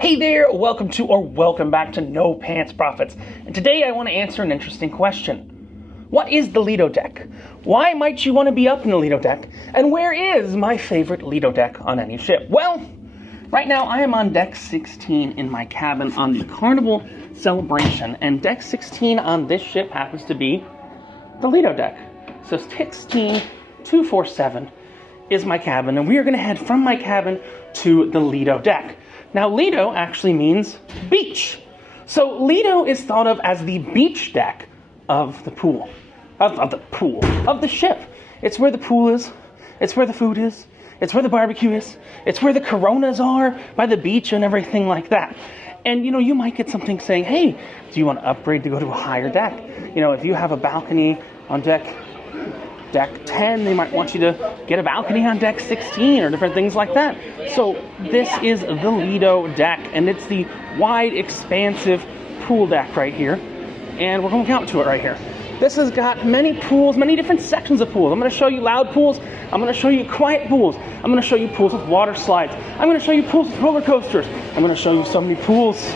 Hey there, welcome back to No Pants Profits. And today I want to answer an interesting question. What is the Lido Deck? Why might you want to be up in the Lido Deck? And where is my favorite Lido Deck on any ship? Well, right now I am on deck 16 in my cabin on the Carnival Celebration. And deck 16 on this ship happens to be the Lido Deck. So 16247 is my cabin, and we are going to head from my cabin to the Lido Deck. Now, Lido actually means beach. So Lido is thought of as the beach deck of the pool, of the ship. It's where the pool is. It's where the food is. It's where the barbecue is. It's where the Coronas are by the beach and everything like that. And, you might get something saying, hey, do you want to upgrade to go to a higher deck? If you have a balcony on deck 10, they might want you to get a balcony on deck 16 or different things like that. So this is the Lido Deck, and it's the wide, expansive pool deck right here. And we're going out to it right here. This has got many pools, many different sections of pools. I'm going to show you loud pools. I'm going to show you quiet pools. I'm going to show you pools with water slides. I'm going to show you pools with roller coasters. I'm going to show you so many pools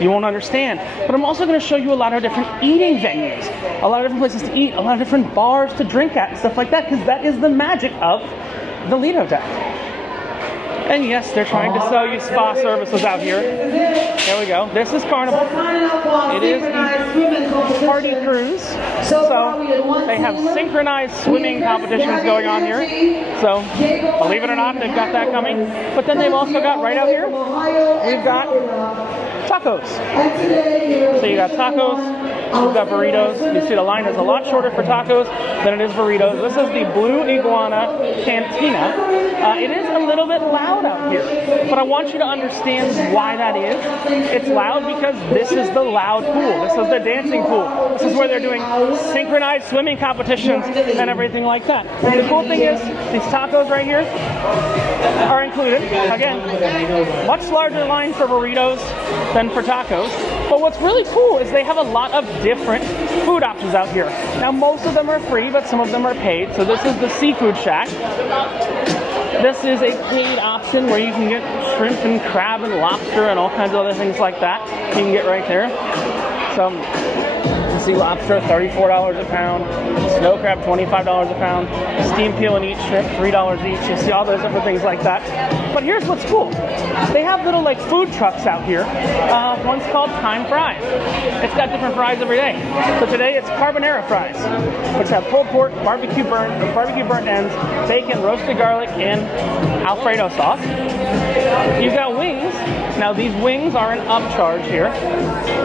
you won't understand. But I'm also going to show you a lot of different eating venues, a lot of different places to eat, a lot of different bars to drink at, and stuff like that, because that is the magic of the Lido Deck. And yes, they're trying to sell you spa services out here. There we go. This is Carnival. It is the party cruise. So they have synchronized swimming competitions going on here. So believe it or not, they've got that coming. But then they've also got right out here, we've got tacos. So you got tacos, you've got burritos. You see the line is a lot shorter for tacos than it is burritos. This is the Blue Iguana Cantina. It is a little bit loud out here, but I want you to understand why that is. It's loud because this is the loud pool. This is the dancing pool. This is where they're doing synchronized swimming competitions and everything like that. And the cool thing is, these tacos right here are included. Again, much larger line for burritos than for tacos. But what's really cool is they have a lot of different food options out here. Now, most of them are free, but some of them are paid. So this is the Seafood Shack. This is a paid option where you can get shrimp and crab and lobster and all kinds of other things like that. You can get right there. So, sea lobster, $34 a pound. Snow crab, $25 a pound. Steam peel and eat shrimp, $3 each. You see all those different things like that. But here's what's cool. They have little food trucks out here. One's called Time Fries. It's got different fries every day. So today it's carbonara fries, which have pulled pork, barbecue burnt ends, bacon, roasted garlic, and Alfredo sauce. You've got wings. Now these wings are an upcharge here.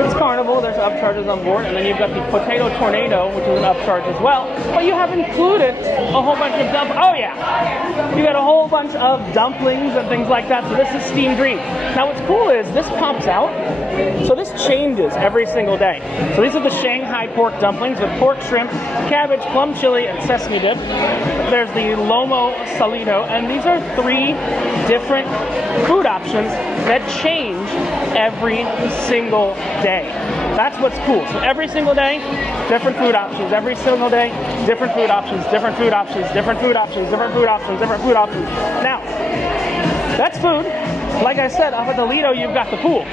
It's Carnival, there's upcharges on board, and then you've got the Potato Tornado, which is an upcharge as well. But you have included a whole bunch of you got a whole bunch of dumplings and things like that. So this is Steamed Dream. Now what's cool is this pops out. So this changes every single day. So these are the Shanghai pork dumplings with pork, shrimp, cabbage, plum chili, and sesame dip. There's the Lomo Salido, and these are 3 different food options that change every single day. That's what's cool. So every single day, different food options. Every single day, different food options, different food options, different food options, different food options, different food options. Now, that's food. Like I said, up at the Lido, you've got the pool.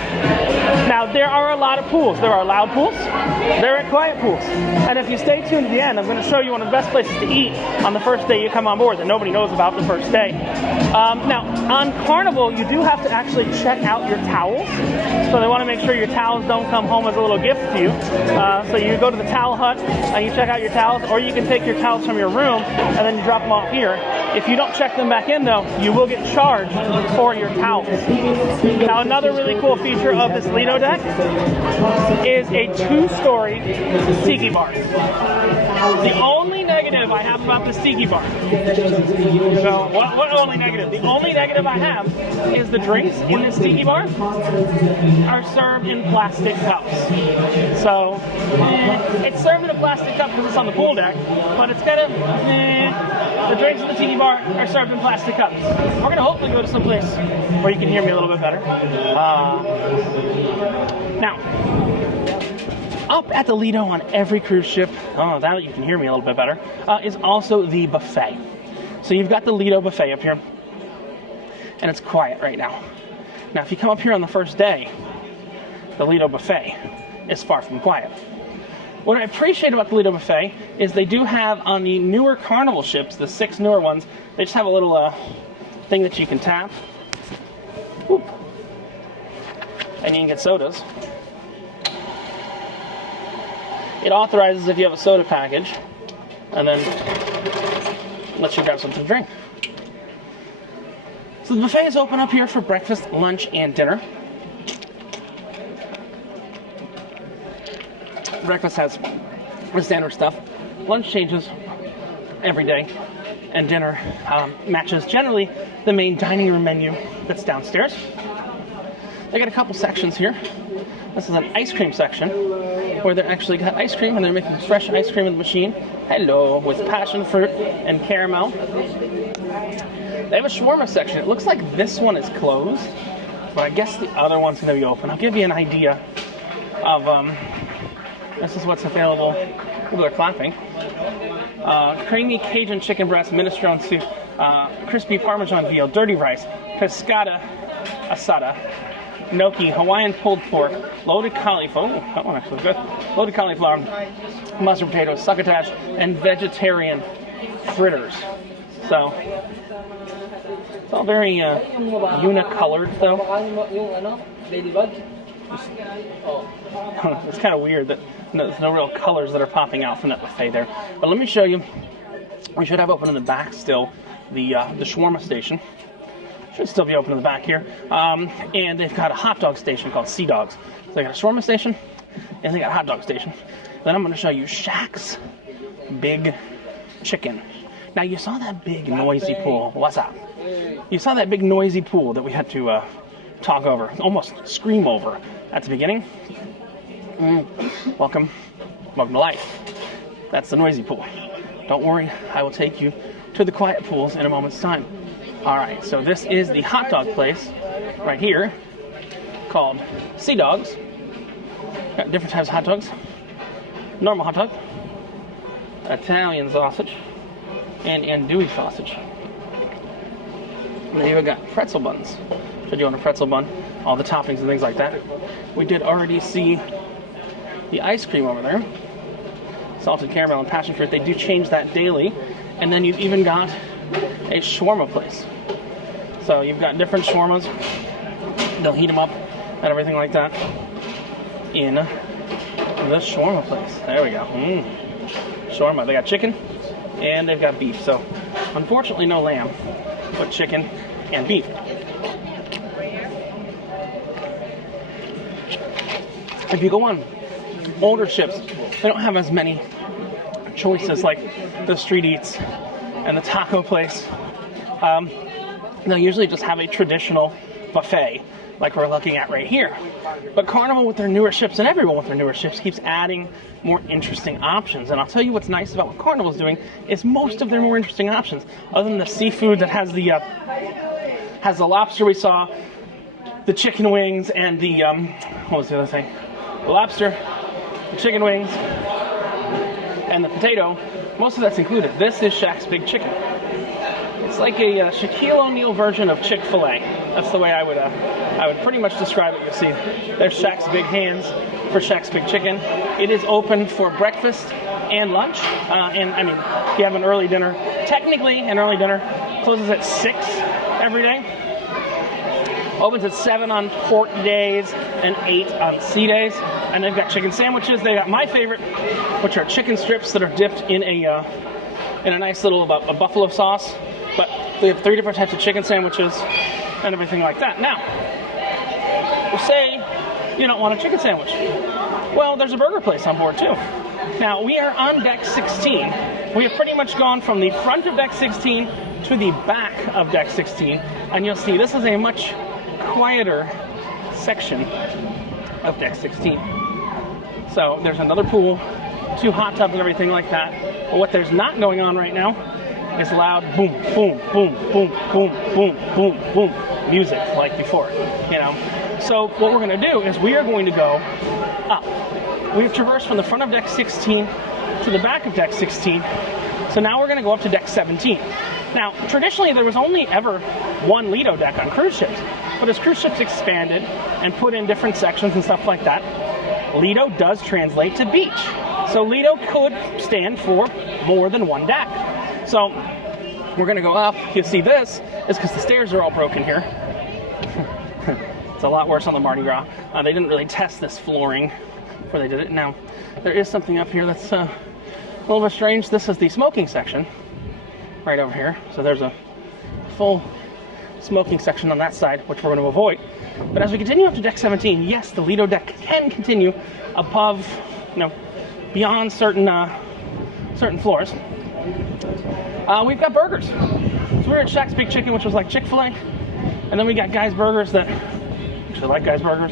Now, there are a lot of pools. There are loud pools. There are quiet pools. And if you stay tuned to the end, I'm going to show you one of the best places to eat on the first day you come on board that nobody knows about the first day. Now, on Carnival, you do have to actually check out your towels. So they want to make sure your towels don't come home as a little gift to you. So you go to the towel hut and you check out your towels, or you can take your towels from your room and then you drop them off here. If you don't check them back in, though, you will get charged for your towels. Now, another really cool feature of this Lido Deck is a 2-story tiki bar. The only negative I have about this tiki bar. So, what only negative? The only negative I have is the drinks in this tiki bar are served in plastic cups. So, it's served in a plastic cup because it's on the pool deck, but it's got the drinks in the tiki bar are served in plastic cups. We're going to hopefully go to some place where you can hear me a little bit better. Now, up at the Lido on every cruise ship, now you can hear me a little bit better, is also the buffet. So you've got the Lido buffet up here, and it's quiet right now. Now, if you come up here on the first day, the Lido buffet is far from quiet. What I appreciate about the Lido buffet is they do have on the newer Carnival ships, the 6 newer ones, they just have a little thing that you can tap. Whoop. And you can get sodas. It authorizes if you have a soda package, and then lets you grab something to drink. So the buffet is open up here for breakfast, lunch, and dinner. Breakfast has the standard stuff. Lunch changes every day, and dinner matches generally the main dining room menu that's downstairs. They got a couple sections here. This is an ice cream section where they actually got ice cream and they're making fresh ice cream in the machine. Hello, with passion fruit and caramel. They have a shawarma section. It looks like this one is closed, but I guess the other one's going to be open. I'll give you an idea of, this is what's available. People are clapping. Creamy Cajun chicken breast, minestrone soup, crispy Parmesan veal, dirty rice, pescata asada, gnocchi, Hawaiian pulled pork, loaded cauliflower, oh, that one actually good, loaded cauliflower, mustard potatoes, succotash, and vegetarian fritters. So, it's all very unicolored though. It's kind of weird that there's no real colors that are popping out from that buffet there. But let me show you, we should have open in the back still the shawarma station. Should still be open in the back here. And they've got a hot dog station called Sea Dogs. So they got a shawarma station, and they got a hot dog station. Then I'm going to show you Shaq's Big Chicken. Now you saw that big noisy pool. What's up? You saw that big noisy pool that we had to talk over, almost scream over at the beginning. Welcome to life. That's the noisy pool. Don't worry, I will take you to the quiet pools in a moment's time. Alright, so this is the hot dog place right here called Sea Dogs. Got different types of hot dogs. Normal hot dog, Italian sausage, and andouille sausage. And then you've got pretzel buns. Should you want a pretzel bun? All the toppings and things like that. We did already see the ice cream over there. Salted caramel and passion fruit. They do change that daily. And then you've even got a shawarma place. So you've got different shawarmas. They'll heat them up and everything like that in the shawarma place. There we go. Shawarma. They got chicken and they've got beef. So unfortunately no lamb, but chicken and beef. If you go on older ships, they don't have as many choices like the street eats and the taco place. They'll usually just have a traditional buffet like we're looking at right here. But Carnival with their newer ships, and everyone with their newer ships, keeps adding more interesting options. And I'll tell you what's nice about what Carnival's doing is most of their more interesting options, other than the seafood that has the lobster we saw, the chicken wings, and the what was the other thing? The lobster, the chicken wings, and the potato. Most of that's included. This is Shaq's Big Chicken. It's like a Shaquille O'Neal version of Chick-fil-A. That's the way I would pretty much describe it. You'll see there's Shaq's Big Hands for Shaq's Big Chicken. It is open for breakfast and lunch. And I mean, if you have an early dinner, technically an early dinner closes at 6 every day. Opens at 7 on port days and 8 on sea days. And they've got chicken sandwiches. They got my favorite, which are chicken strips that are dipped in a nice little a buffalo sauce. But they have 3 different types of chicken sandwiches and everything like that. Now, say you don't want a chicken sandwich. Well, there's a burger place on board too. Now, we are on deck 16. We have pretty much gone from the front of deck 16 to the back of deck 16. And you'll see this is a much quieter section of deck 16. So there's another pool, 2 hot tubs and everything like that. But what there's not going on right now is loud boom, boom, boom, boom, boom, boom, boom, boom music like before, you know. So what we're going to do is we are going to go up. We've traversed from the front of deck 16 to the back of deck 16. So now we're going to go up to deck 17. Now, traditionally there was only ever one Lido deck on cruise ships. But as cruise ships expanded and put in different sections and stuff like that, Lido does translate to beach. So Lido could stand for more than one deck. So we're gonna go up. You see this is because the stairs are all broken here. It's a lot worse on the Mardi Gras. They didn't really test this flooring before they did it. Now, there is something up here that's a little bit strange. This is the smoking section right over here. So there's a full smoking section on that side, which we're going to avoid. But as we continue up to deck 17, yes, the Lido deck can continue above, beyond certain floors. We've got burgers. So we're at Shaq's Big Chicken, which was like Chick-fil-A. And then we got Guy's Burgers that actually like Guy's Burgers.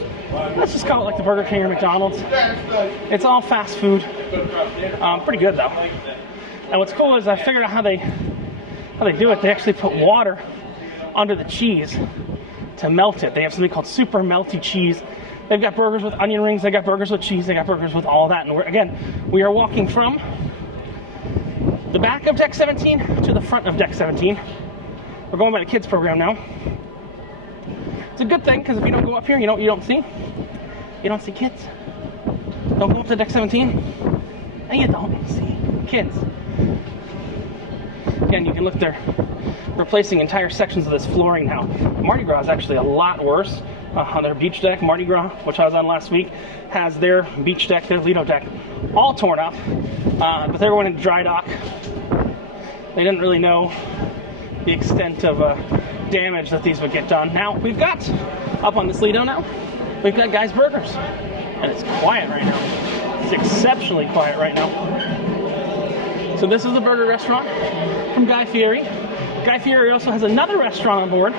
Let's just call it like the Burger King or McDonald's. It's all fast food. Pretty good though. And what's cool is I figured out how they do it. They actually put water under the cheese to melt it. They have something called super melty cheese. They've got burgers with onion rings. They got burgers with cheese. They got burgers with all that. And we are walking from the back of deck 17 to the front of deck 17. We're going by the kids program now. It's a good thing because if you don't go up here, you don't see kids. Don't go up to deck 17 and you don't see kids. Again, you can look there. Replacing entire sections of this flooring now. Mardi Gras is actually a lot worse. On their beach deck, Mardi Gras, which I was on last week, has their beach deck, their Lido deck, all torn up. But they were going into dry dock. They didn't really know the extent of damage that these would get done. Now, we've got, up on this Lido now, we've got Guy's Burgers. And it's quiet right now. It's exceptionally quiet right now. So this is the burger restaurant from Guy Fieri. Guy Fieri also has another restaurant on board,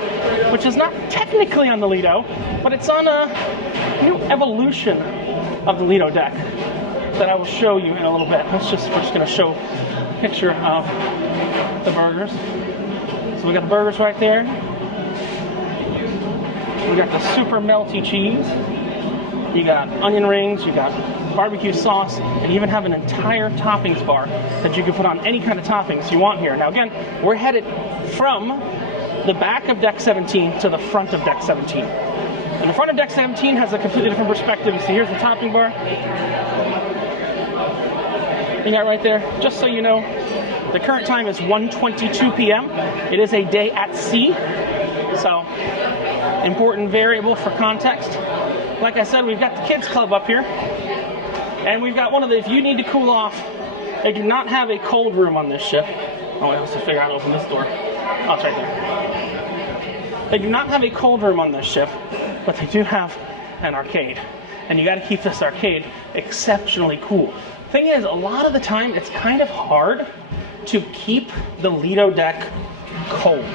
which is not technically on the Lido, but it's on a new evolution of the Lido deck that I will show you in a little bit. We're just going to show a picture of the burgers. So we got the burgers right there. We got the super melty cheese. You got onion rings, you got barbecue sauce, and you even have an entire toppings bar that you can put on any kind of toppings you want here. Now again, we're headed from the back of deck 17 to the front of deck 17. And the front of deck 17 has a completely different perspective. You see, here's the topping bar. You got right there. Just so you know, the current time is 1:22 p.m. It is a day at sea, so important variable for context. Like I said, we've got the kids club up here, and we've got one of the, if you need to cool off, they do not have a cold room on this ship. Oh, I have to figure out how to open this door. Oh, it's right there. They do not have a cold room on this ship, but they do have an arcade. And you got to keep this arcade exceptionally cool. Thing is, a lot of the time, it's kind of hard to keep the Lido deck cold.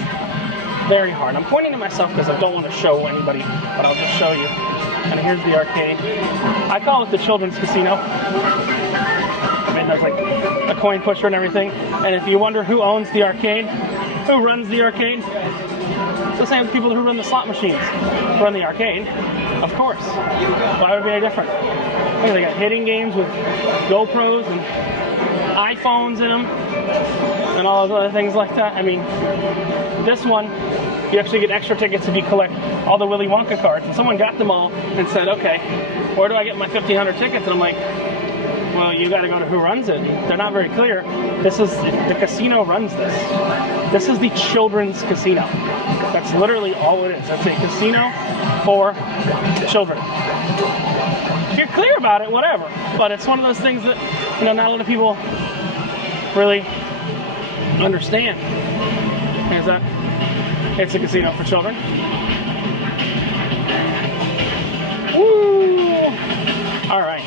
Very hard. I'm pointing to myself because I don't want to show anybody, but I'll just show you. And here's the arcade. I call it the children's casino. I mean, there's like a coin pusher and everything. And if you wonder who owns the arcade, who runs the arcade, it's the same people who run the slot machines run the arcade, of course. Why would it be any different? Look, they got hitting games with GoPros and iPhones in them and all those other things like that. I mean, this one, you actually get extra tickets if you collect all the Willy Wonka cards. And someone got them all and said, okay, where do I get my 1,500 tickets? And I'm like, well, you got to go to who runs it. They're not very clear. This is, the casino runs this. This is the children's casino. That's literally all it is. That's a casino for children. If you're clear about it, whatever. But it's one of those things that, not a lot of people really understand. Is that it's a casino for children. Woo! All right.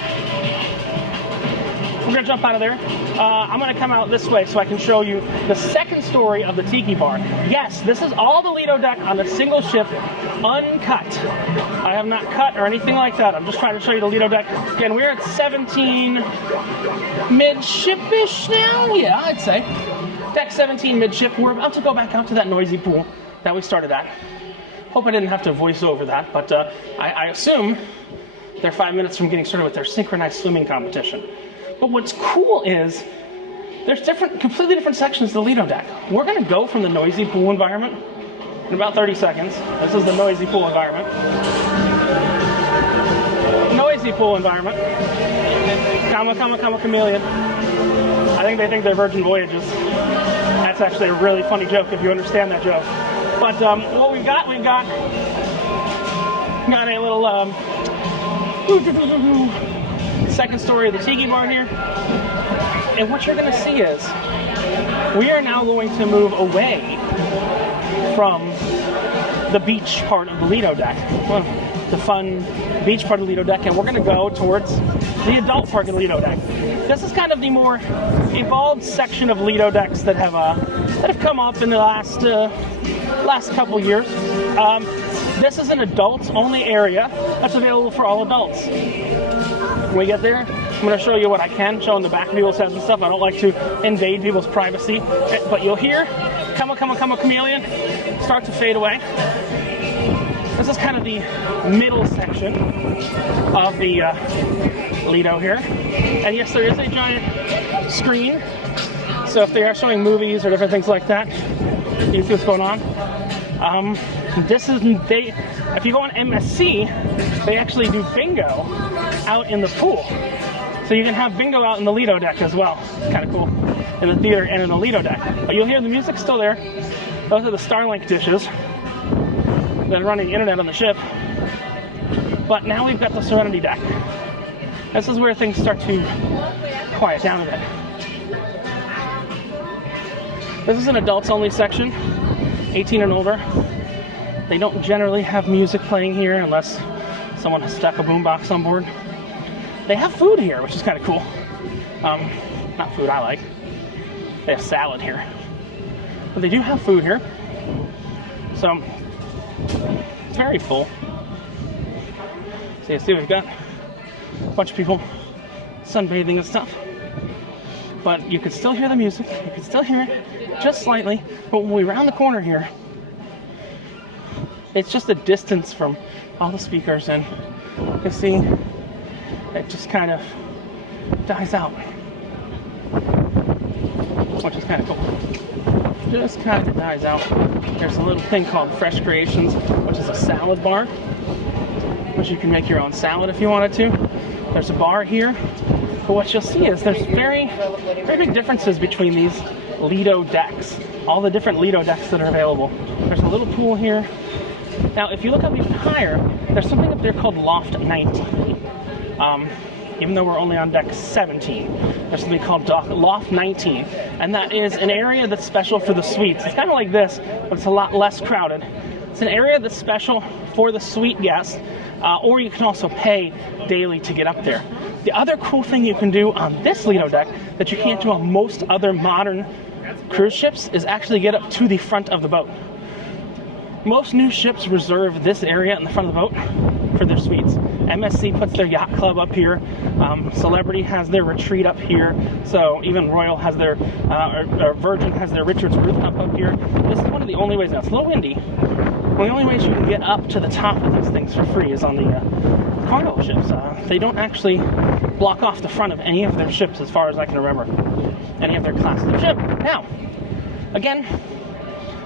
We're going to jump out of there. I'm going to come out this way so I can show you the second story of the Tiki Bar. Yes, this is all the Lido deck on a single ship, uncut. I have not cut or anything like that. I'm just trying to show you the Lido deck. Again, we're at 17 midship-ish now. Yeah, I'd say. Deck 17 midship. We're about to go back out to that noisy pool that we started at. Hope I didn't have to voice over that, but I assume they're 5 minutes from getting started with their synchronized swimming competition. But what's cool is there's completely different sections of the Lido deck. We're going to go from the noisy pool environment in about 30 seconds. This is the noisy pool environment. Noisy pool environment. Come, chameleon. I think they think they're Virgin Voyages. That's actually a really funny joke if you understand that joke. But what we've got a little second story of the tiki bar here. And what you're going to see is we are now going to move away from the beach part of the Lido Deck, the fun beach part of the Lido Deck, and we're going to go towards the adult part of the Lido Deck. This is kind of the more evolved section of Lido Decks that have come up in the last couple years. This is an adults-only area that's available for all adults. When we get there, I'm going to show you what I can, showing the back people's heads and stuff. I don't like to invade people's privacy, but you'll hear come a chameleon start to fade away. This is kind of the middle section of the Lido here. And yes, there is a giant screen. So if they are showing movies or different things like that, you can see what's going on. If you go on MSC, they actually do bingo out in the pool. So you can have bingo out in the Lido Deck as well. It's kind of cool. In the theater and in the Lido Deck. But you'll hear the music still there. Those are the Starlink dishes that are running the internet on the ship. But now we've got the Serenity Deck. This is where things start to quiet down a bit. This is an adults-only section, 18 and older. They don't generally have music playing here unless someone has stuck a boombox on board. They have food here, which is kind of cool. Not food I like. They have salad here. But they do have food here. So, it's very full. So you see we've got a bunch of people sunbathing and stuff. But you can still hear the music. You can still hear it just slightly. But when we round the corner here, it's just a distance from all the speakers, and you see it just kind of dies out, which is kind of cool. Just kind of dies out. There's a little thing called Fresh Creations, which is a salad bar, which you can make your own salad if you wanted to. There's a bar here, but what you'll see is there's very, very big differences between these Lido decks, all the different Lido decks that are available. There's a little pool here. Now, if you look up even higher, there's something up there called Loft 19. Even though we're only on deck 17, there's something called Loft 19, and that is an area that's special for the suites. It's kind of like this, but it's a lot less crowded. It's an area that's special for the suite guests, or you can also pay daily to get up there. The other cool thing you can do on this Lido deck that you can't do on most other modern cruise ships is actually get up to the front of the boat. Most new ships reserve this area in the front of the boat for their suites. MSC puts their yacht club up here. Celebrity has their retreat up here. So even Royal has their, or Virgin has their Richards rooftop up here. This is one of the only ways. Now it's a little windy. One of the only ways you can get up to the top of these things for free is on the cargo ships. They don't actually block off the front of any of their ships, as far as I can remember. Any of their classes of ship. Now, again,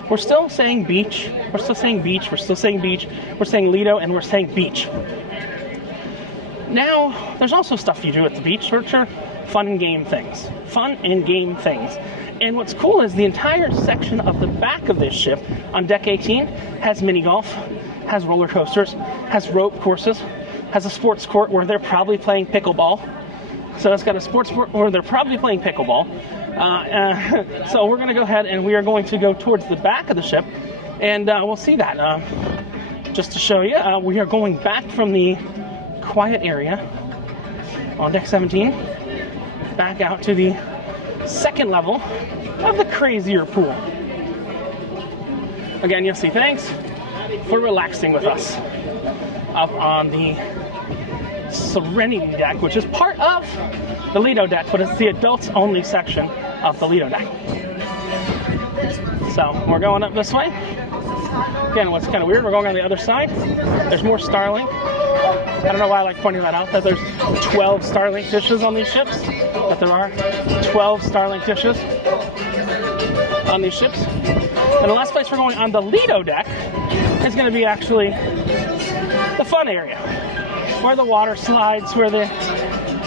we're still saying beach, we're still saying beach, we're still saying beach, we're saying Lido, and we're saying beach. Now, there's also stuff you do at the beach, which are fun and game things. Fun and game things. And what's cool is the entire section of the back of this ship on deck 18 has mini golf, has roller coasters, has rope courses, has a sports court where they're probably playing pickleball. So it's got a sports court where they're probably playing pickleball. So we're going to go ahead and we are going to go towards the back of the ship, and we'll see that. Just to show you, we are going back from the quiet area on deck 17, back out to the second level of the crazier pool. Again, you'll see, thanks for relaxing with us up on the Serenity deck, which is part of the Lido deck, but it's the adults only section of the Lido deck. So we're going up this way. Again, what's kind of weird, we're going on the other side. There's more Starlink. I don't know why I like pointing that out, that there's 12 Starlink dishes on these ships, but there are 12 Starlink dishes. on these ships. And the last place we're going on the Lido Deck is going to be actually the fun area, where the water slides, where the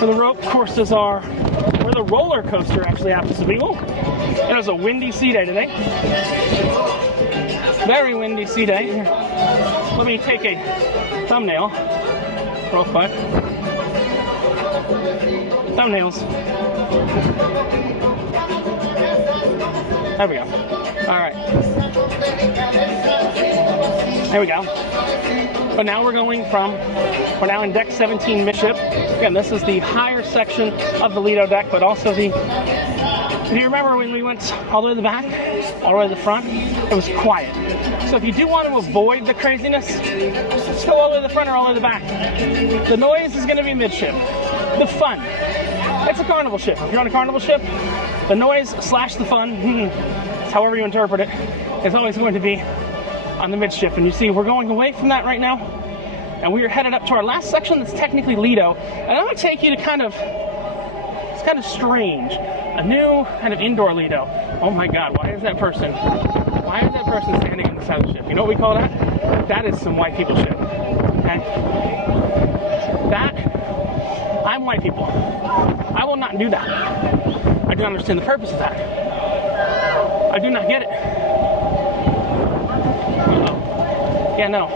rope courses are, where the roller coaster actually happens to be. Oh, it was a windy sea day today. Very windy sea day. Here, let me take a thumbnail real quick. Thumbnails. There we go. All right. There we go. But now we're now in deck 17 Midship. Again, this is the higher section of the Lido Deck, but also do you remember when we went all the way to the back, all the way to the front? It was quiet. So if you do want to avoid the craziness, just go all the way to the front or all the way to the back. The noise is going to be midship. The fun. It's a carnival ship. If you're on a carnival ship, the noise / the fun, however you interpret it, is always going to be on the midship. And you see, we're going away from that right now, and we are headed up to our last section that's technically Lido. And I'm going to take you to it's kind of strange, a new kind of indoor Lido. Oh my God, why is that person standing on the side of the ship? You know what we call that? That is some white people shit. Okay? I'm white people. I will not do that. I do not understand the purpose of that. I do not get it. Yeah, no.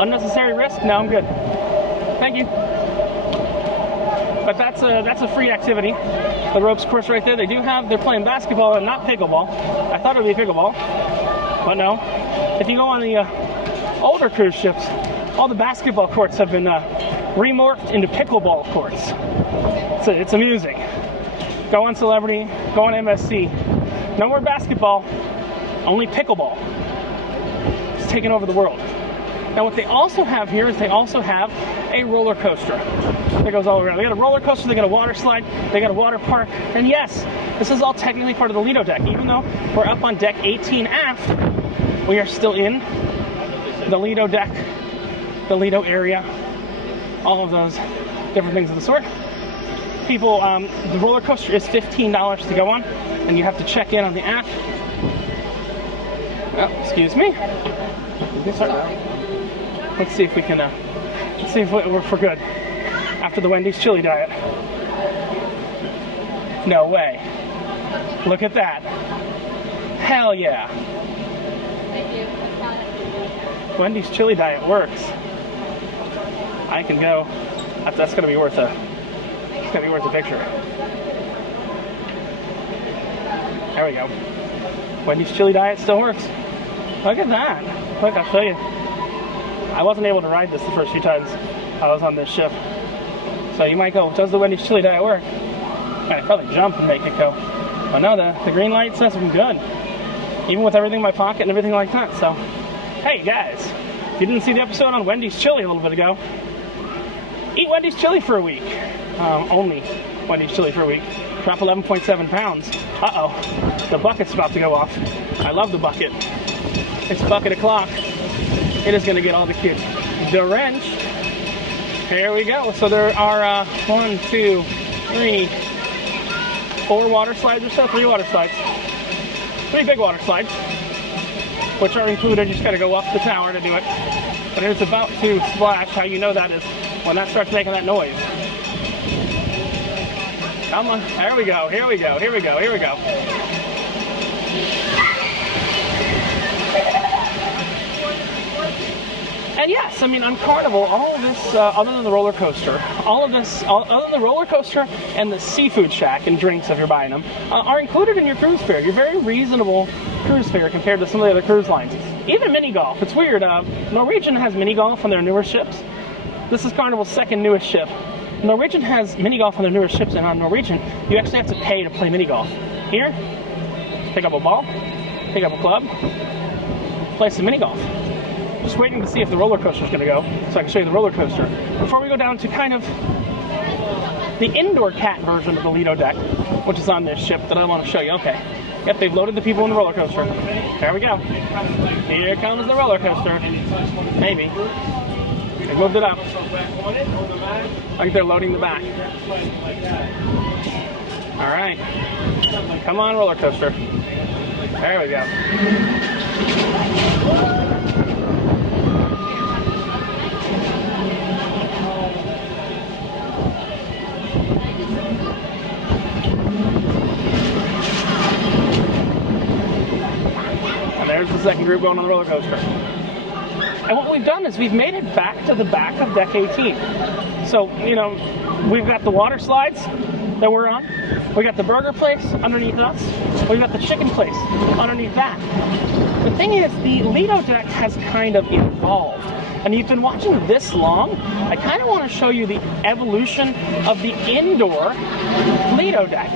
Unnecessary risk? No, I'm good. Thank you. But that's a free activity. The ropes course right there. They're playing basketball and not pickleball. I thought it would be pickleball, but no. If you go on the older cruise ships, all the basketball courts have been remorphed into pickleball courts. It's amusing. Go on Celebrity, go on MSC. No more basketball, only pickleball. It's taking over the world. Now what they also have here is they also have a roller coaster that goes all around. They got a roller coaster, they got a water slide, they got a water park, and yes, this is all technically part of the Lido Deck. Even though we're up on deck 18 aft, we are still in the Lido Deck, the Lido area, all of those different things of the sort. People, the roller coaster is $15 to go on, and you have to check in on the app. Oh, excuse me. Let's see if we can, let's see if we're good after the Wendy's chili diet. No way. Look at that. Hell yeah. Wendy's chili diet works. I can go. That's gonna be worth a picture. There we go. Wendy's chili diet still works. Look at that. Look, I'll show you. I wasn't able to ride this the first few times I was on this ship. So you might go, does the Wendy's chili diet work? I'd probably jump and make it go. But no, the green light says I'm good. Even with everything in my pocket and everything like that. So, hey guys, if you didn't see the episode on Wendy's chili a little bit ago, eat Wendy's chili for a week. Only Wendy's chili for a week. Drop 11.7 pounds. Uh-oh, the bucket's about to go off. I love the bucket. It's bucket o'clock. It is gonna get all the kids drenched. Here we go. So there are 1, 2, 3, 4 water slides or so. 3 water slides. 3 big water slides, which are included. You just gotta go up the tower to do it. But it's about to splash. How you know that is when that starts making that noise. Come on, there we go, here we go, here we go, here we go. And yes, I mean, on Carnival, all of this, other than the roller coaster, other than the roller coaster and the seafood shack and drinks if you're buying them, are included in your cruise fare. Your very reasonable cruise fare compared to some of the other cruise lines. Even mini golf, it's weird. Norwegian has mini golf on their newer ships. This is Carnival's second newest ship. Norwegian has mini golf on their newer ships, and on Norwegian, you actually have to pay to play mini golf. Here, pick up a ball, pick up a club, play some mini golf. Just waiting to see if the roller coaster is going to go, so I can show you the roller coaster. Before we go down to kind of the indoor cat version of the Lido Deck, which is on this ship that I want to show you. Okay. Yep, they've loaded the people in the roller coaster. There we go. Here comes the roller coaster. Maybe. They moved it up. I think they're loading the back. All right. Come on, roller coaster. There we go. And there's the second group going on the roller coaster. And what we've done is we've made it back to the back of deck 18. So, you know, we've got the water slides that we're on. We got the burger place underneath us. We got the chicken place underneath that. The thing is, the Lido Deck has kind of evolved. And you've been watching this long, I kind of want to show you the evolution of the indoor Lido Deck.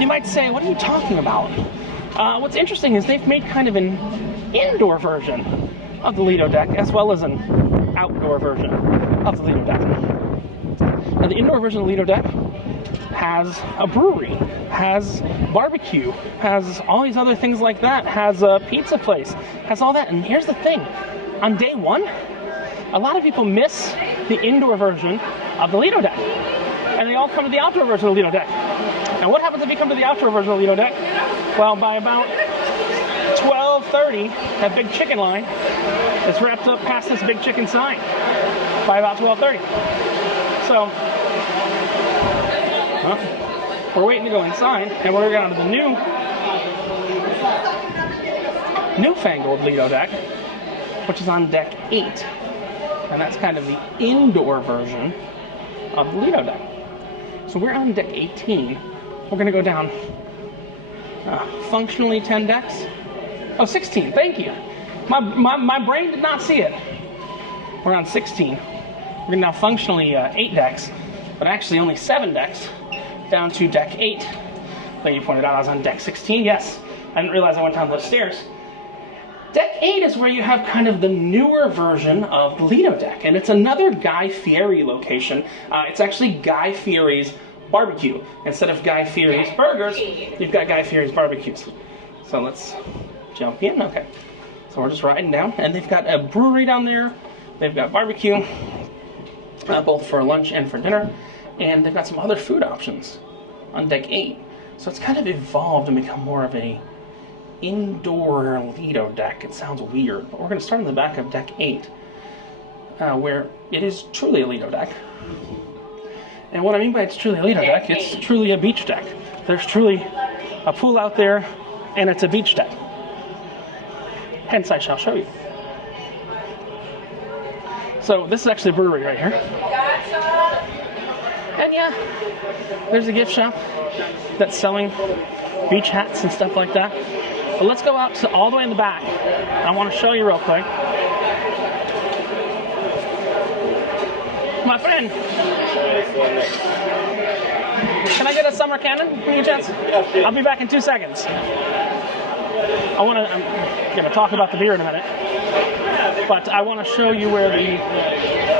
You might say, what are you talking about? What's interesting is they've made kind of an indoor version of the Lido Deck as well as an outdoor version of the Lido Deck. Now, the indoor version of the Lido Deck has a brewery, has barbecue, has all these other things like that, has a pizza place, has all that. And here's the thing, on day one, a lot of people miss the indoor version of the Lido Deck, and they all come to the outdoor version of the Lido Deck. Now, what happens if you come to the outdoor version of the Lido Deck? Well, by about 12:30, that big chicken line is wrapped up past this big chicken sign by about 12:30. So, we're waiting to go inside, and we're going to the newfangled Lido Deck, which is on deck 8. And that's kind of the indoor version of the Lido Deck. So we're on deck 18. We're going to go down functionally 10 decks. Oh, 16, thank you. My brain did not see it. We're on 16. We're now functionally 8 decks, but actually only 7 decks down to deck 8. Like you pointed out, I was on deck 16. Yes, I didn't realize I went down those stairs. Deck 8 is where you have kind of the newer version of the Lido Deck, and it's another Guy Fieri location. It's actually Guy Fieri's barbecue. Instead of Guy Fieri's burgers, you've got Guy Fieri's barbecues. So let's jump in. Okay, so we're just riding down, and they've got a brewery down there. They've got barbecue, both for lunch and for dinner, and they've got some other food options on deck 8. So it's kind of evolved and become more of a indoor Lido Deck. It sounds weird, but we're going to start on the back of deck 8, where it is truly a Lido Deck. And what I mean by it's truly a Lido Deck, it's truly a beach deck. There's truly a pool out there, and it's a beach deck. Hence, I shall show you. So this is actually a brewery right here. And yeah, there's a gift shop that's selling beach hats and stuff like that. But let's go out to all the way in the back. I want to show you real quick. My friend, can I get a summer cannon? Any chance? I'll be back in 2 seconds. I'm going to talk about the beer in a minute, but I want to show you where the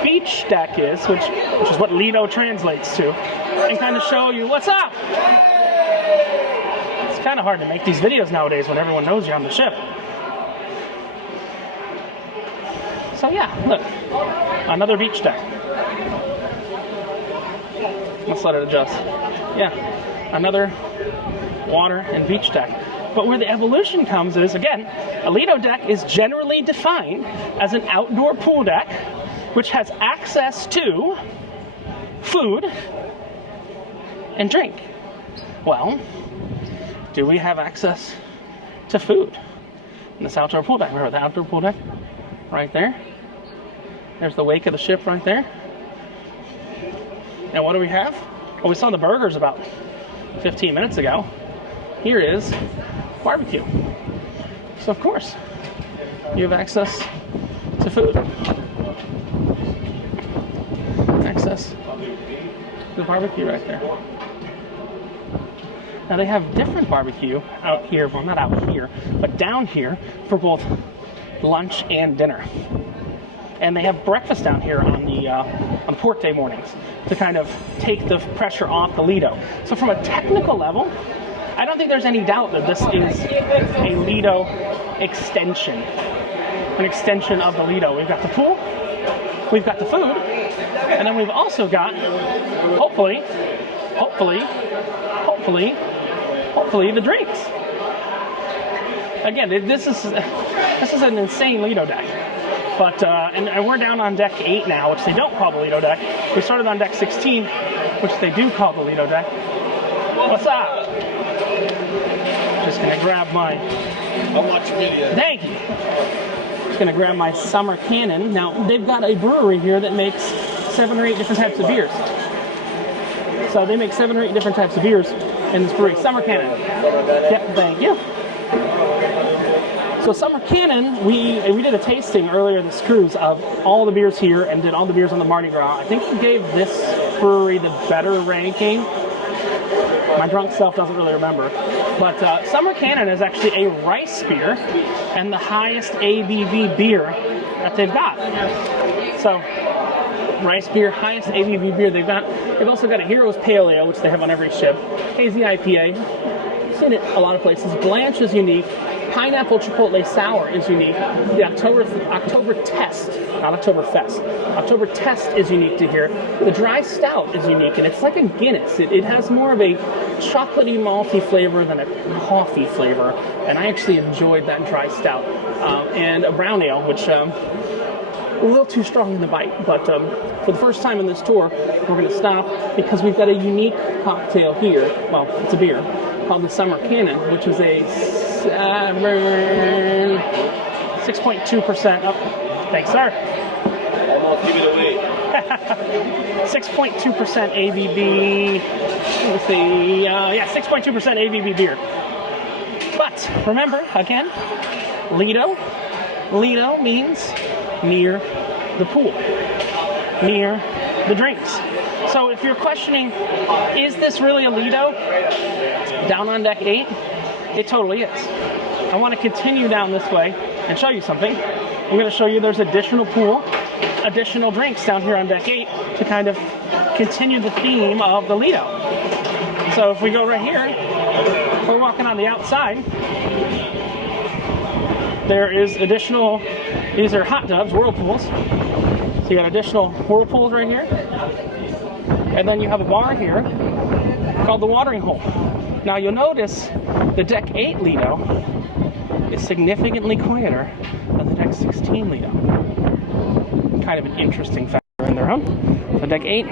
beach deck is, which is what Lido translates to, and kind of show you what's up. It's kind of hard to make these videos nowadays when everyone knows you're on the ship. So yeah, look, another beach deck. Let's let it adjust. Yeah, another water and beach deck. But where the evolution comes is, again, a Lido Deck is generally defined as an outdoor pool deck which has access to food and drink. Well, do we have access to food in this outdoor pool deck? Remember the outdoor pool deck? Right there. There's the wake of the ship right there. And what do we have? Well, we saw the burgers about 15 minutes ago. Here is barbecue. So of course, you have access to food. Access to the barbecue right there. Now they have different barbecue out here, well not out here, but down here for both lunch and dinner. And they have breakfast down here on port day mornings to kind of take the pressure off the Lido. So from a technical level, I don't think there's any doubt that this is a Lido extension. An extension of the Lido. We've got the pool, we've got the food, and then we've also got, hopefully, hopefully the drinks. Again, this is an insane Lido deck. But, and we're down on deck 8 now, which they don't call the Lido deck. We started on deck 16, which they do call the Lido deck. What's up? Just gonna grab my... I'll watch your video. Thank you. Just gonna grab my summer cannon. Now, they've got a brewery here that makes 7 or 8 different types of beers. So they make 7 or 8 different types of beers in this brewery. Summer cannon. Yep, thank you. So Summer Cannon, we did a tasting earlier this cruise of all the beers here and did all the beers on the Mardi Gras. I think we gave this brewery the better ranking. My drunk self doesn't really remember. But Summer Cannon is actually a rice beer and the highest ABV beer that they've got. So, rice beer, highest ABV beer they've got. They've also got a Heroes Pale Ale, which they have on every ship. Hazy IPA. Seen it a lot of places. Blanche is unique. Pineapple Chipotle Sour is unique. The October Test, not Oktoberfest. Oktober Test is unique to here. The Dry Stout is unique, and it's like a Guinness. It has more of a chocolatey, malty flavor than a coffee flavor, and I actually enjoyed that Dry Stout. And a Brown Ale, which a little too strong in the bite, but for the first time in this tour, we're going to stop because we've got a unique cocktail here. Well, it's a beer called the Summer Cannon, which is a 6.2%. Oh, thanks, sir. Almost give it away. 6.2% ABV. Let's see. 6.2% ABV beer. But remember, again, Lido. Lido means near the pool, near the drinks. So if you're questioning, is this really a Lido down on deck 8? It totally is. I want to continue down this way and show you something. I'm going to show you there's additional pool, additional drinks down here on deck 8 to kind of continue the theme of the Lido. So if we go right here, we're walking on the outside. There is additional, these are hot tubs, whirlpools. So you got additional whirlpools right here. And then you have a bar here called the watering hole. Now you'll notice the deck 8 Lido is significantly quieter than the deck 16 Lido. Kind of an interesting factor in there, huh? So deck 8,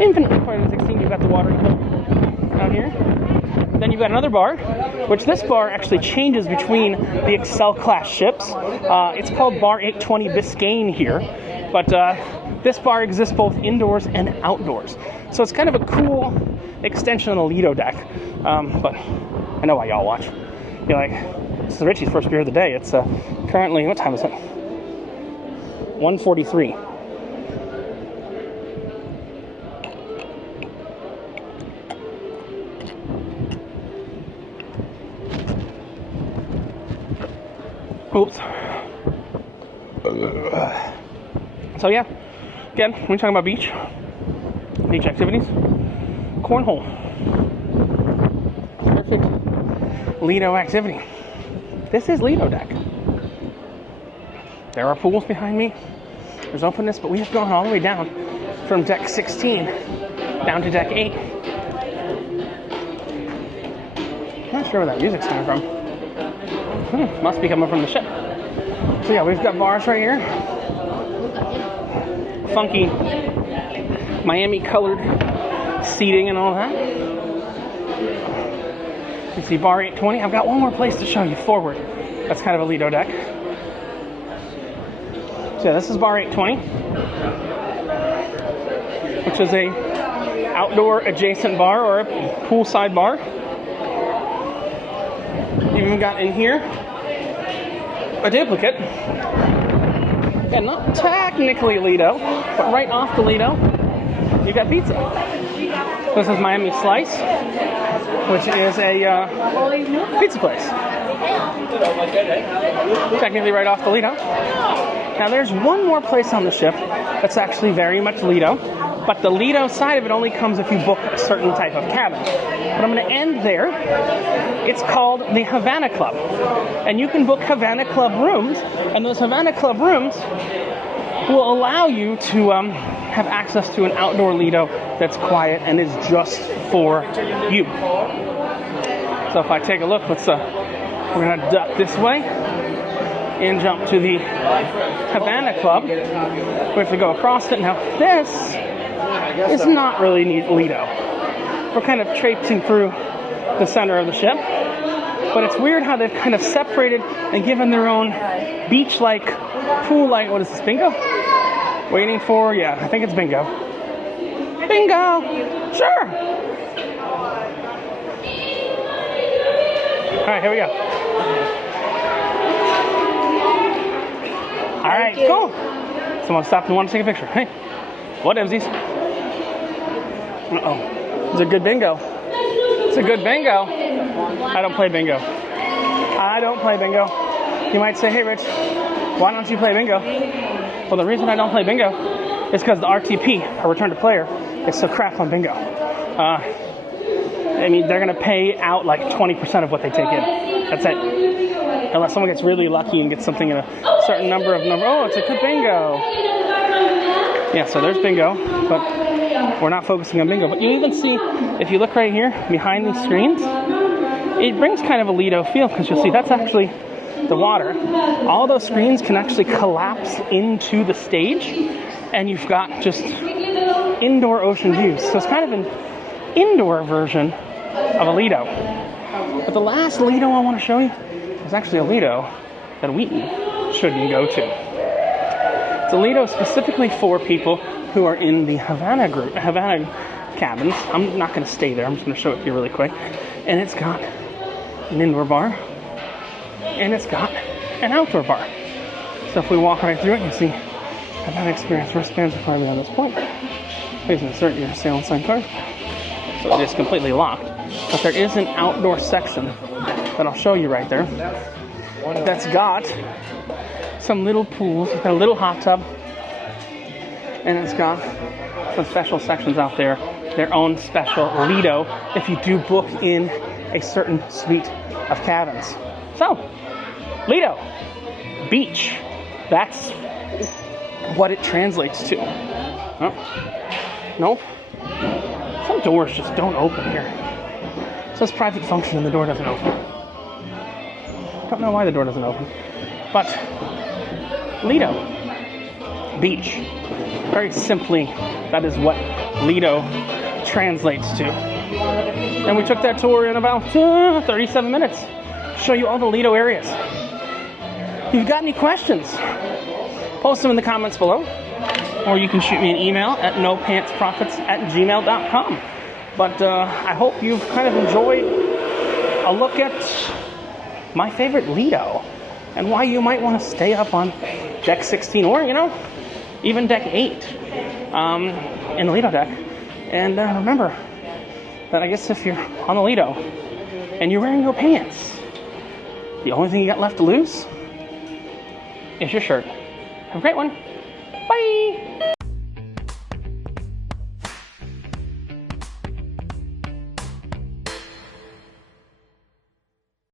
infinitely quieter than 16. You've got the watering hole out here. Then you've got another bar, which this bar actually changes between the Excel class ships. It's called Bar 820 Biscayne here, but this bar exists both indoors and outdoors. So it's kind of a cool extension of the Lido deck. But I know why y'all watch. You're like, this is Richie's first beer of the day. It's currently, what time is it? 1:43. Oops. So yeah, again, when we're talking about beach activities, cornhole, perfect Lido activity. This is Lido deck. There are pools behind me. There's openness, but we have gone all the way down from deck 16 down to deck 8. Not sure where that music's coming from. Must be coming from the ship. So yeah, we've got bars right here. Funky Miami colored seating and all that. You can see bar 820. I've got one more place to show you forward. That's kind of a Lido deck. So yeah, this is bar 820, which is a outdoor adjacent bar or a poolside bar. You've even got in here a duplicate. Again, not technically Lido, but right off the Lido, you got pizza. This is Miami Slice, which is a pizza place. Technically right off the Lido. Now there's one more place on the ship that's actually very much Lido, but the Lido side of it only comes if you book a certain type of cabin. But I'm going to end there. It's called the Havana Club. And you can book Havana Club rooms, and those Havana Club rooms will allow you to have access to an outdoor Lido that's quiet and is just for you. So if I take a look, we're gonna duck this way and jump to the Havana Club. We have to go across it. Now this is not really Lido. We're kind of traipsing through the center of the ship. But it's weird how they've kind of separated and given their own beach-like, pool-like, what is this, bingo? Waiting for, yeah, I think it's bingo. Bingo! Sure! Alright, here we go. Alright, cool. Someone stopped and wanted to take a picture. Hey, what is these? Uh-oh. It's a good bingo. It's a good bingo. I don't play bingo. I don't play bingo. You might say, hey, Rich, why don't you play bingo? Well, the reason I don't play bingo is because the RTP, or return to player, is so crap on bingo. I mean, they're going to pay out like 20% of what they take in. That's it. Unless someone gets really lucky and gets something in a certain number. Oh, it's a good bingo. Yeah, so there's bingo, but we're not focusing on bingo. But you even see, if you look right here, behind these screens, it brings kind of a Lido feel, because you'll see that's actually the water. All those screens can actually collapse into the stage, and you've got just indoor ocean views. So it's kind of an indoor version of a Lido. But the last Lido I want to show you is actually a Lido that Wheaton shouldn't go to. It's a Lido specifically for people who are in the Havana cabins. I'm not going to stay there. I'm just going to show it to you really quick. And it's got an indoor bar, and it's got an outdoor bar. So if we walk right through it, you see Havana Experience wristbands are probably on this point. Please insert your sale and sign card. So it is completely locked. But there is an outdoor section that I'll show you right there that's got some little pools, a little hot tub, and it's got some special sections out there, their own special Lido, if you do book in a certain suite of cabins. So, Lido, beach, that's what it translates to. Oh, nope. Some doors just don't open here. It says private function and the door doesn't open. Don't know why the door doesn't open. But, Lido, beach. Very simply, that is what Lido translates to. And we took that tour in about 37 minutes to show you all the Lido areas. If you've got any questions, post them in the comments below. Or you can shoot me an email at nopantsprofits@gmail.com. But I hope you've kind of enjoyed a look at my favorite Lido and why you might want to stay up on deck 16 or, even deck 8 in the Lido deck. And remember that I guess if you're on the Lido and you're wearing no pants, the only thing you got left to lose is your shirt. Have a great one. Bye!